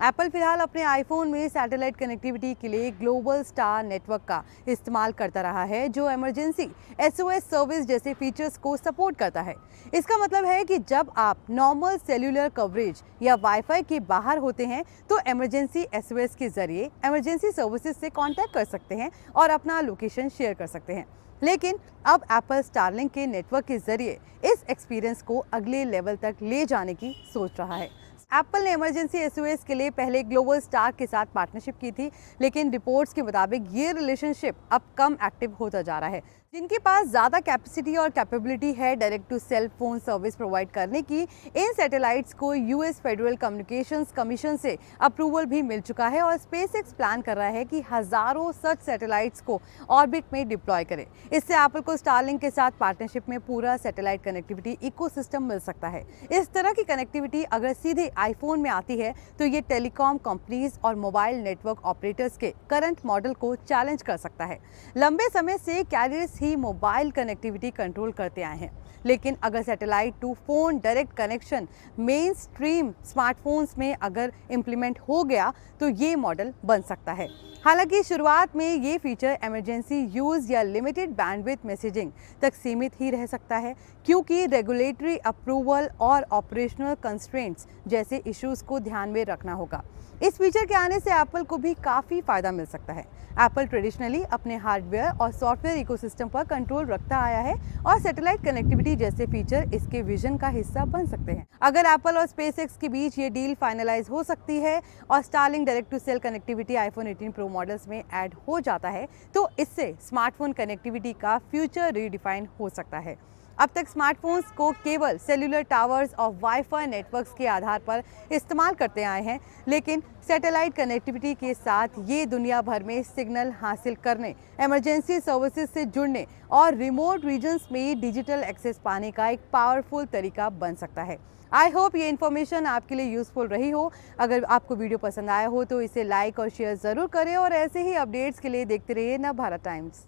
Apple फिलहाल अपने iPhone में सैटेलाइट कनेक्टिविटी के लिए ग्लोबल स्टार नेटवर्क का इस्तेमाल करता रहा है, जो इमरजेंसी एसओएस सर्विस जैसे फीचर्स को सपोर्ट करता है। इसका मतलब है कि जब आप नॉर्मल सेल्यूलर कवरेज या वाईफाई के बाहर होते हैं तो इमरजेंसी एसओएस के जरिए इमरजेंसी सर्विसेज से कांटेक्ट कर सकते हैं और अपना लोकेशन शेयर कर सकते हैं। लेकिन अब एप्पल स्टारलिंक के नेटवर्क के जरिए इस एक्सपीरियंस को अगले लेवल तक ले जाने की सोच रहा है। एप्पल ने इमरजेंसी एसओएस के लिए पहले ग्लोबल स्टार के साथ पार्टनरशिप की थी, लेकिन रिपोर्ट्स के मुताबिक ये रिलेशनशिप अब कम एक्टिव होता जा रहा है। जिनके पास ज़्यादा कैपेसिटी और कैपेबिलिटी है direct to cell phone service provide करने की, इन सैटेलाइट्स को यूएस फेडरल कम्युनिकेशंस कमीशन से अप्रूवल भी मिल चुका है और स्पेसएक्स प्लान कर रहा है कि हज़ारों सच सैटेलाइट्स को ऑर्बिट में डिप्लॉय करे। इससे एप्पल को स्टारलिंक के साथ पार्टनरशिप में पूरा सैटेलाइट कनेक्टिविटी इकोसिस्टम मिल सकता है। इस तरह की कनेक्टिविटी अगर सीधे आईफोन में आती है तो ये टेलीकॉम कंपनीज और मोबाइल नेटवर्क ऑपरेटर्स के करंट मॉडल को चैलेंज कर सकता है। लंबे समय से कैरियर्स ही मोबाइल कनेक्टिविटी कंट्रोल करते आए हैं, लेकिन अगर satellite to phone direct connection mainstream smartphones में अगर इम्प्लीमेंट हो गया तो ये मॉडल बन सकता है। हालांकि शुरुआत में ये फीचर इमरजेंसी यूज या लिमिटेड बैंडविड्थ मैसेजिंग तक सीमित ही रह सकता है, क्योंकि रेगुलेटरी अप्रूवल और ऑपरेशनल कंस्ट्रेंट्स जैसे इश्यूज को ध्यान में रखना होगा। इस फीचर के आने से एप्पल को भी काफ़ी फ़ायदा मिल सकता है। एप्पल ट्रेडिशनली अपने हार्डवेयर और सॉफ्टवेयर इकोसिस्टम पर कंट्रोल रखता आया है और सैटेलाइट कनेक्टिविटी जैसे फीचर इसके विजन का हिस्सा बन सकते हैं। अगर एप्पल और स्पेसएक्स के बीच ये डील फाइनलाइज हो सकती है और Starlink direct to cell connectivity iPhone 18 pro models में ऐड हो जाता है तो इससे स्मार्टफोन कनेक्टिविटी का फ्यूचर रीडिफाइन हो सकता है। अब तक स्मार्टफोन्स को केवल सेल्यूलर टावर्स और वाईफाई नेटवर्क्स के आधार पर इस्तेमाल करते आए हैं, लेकिन सैटेलाइट कनेक्टिविटी के साथ ये दुनिया भर में सिग्नल हासिल करने, इमरजेंसी सर्विसेज से जुड़ने और रिमोट रीजन्स में डिजिटल एक्सेस पाने का एक पावरफुल तरीका बन सकता है। आई होप ये इन्फॉर्मेशन आपके लिए यूजफुल रही हो। अगर आपको वीडियो पसंद आया हो तो इसे लाइक और शेयर ज़रूर करें और ऐसे ही अपडेट्स के लिए देखते रहिए नवभारत टाइम्स।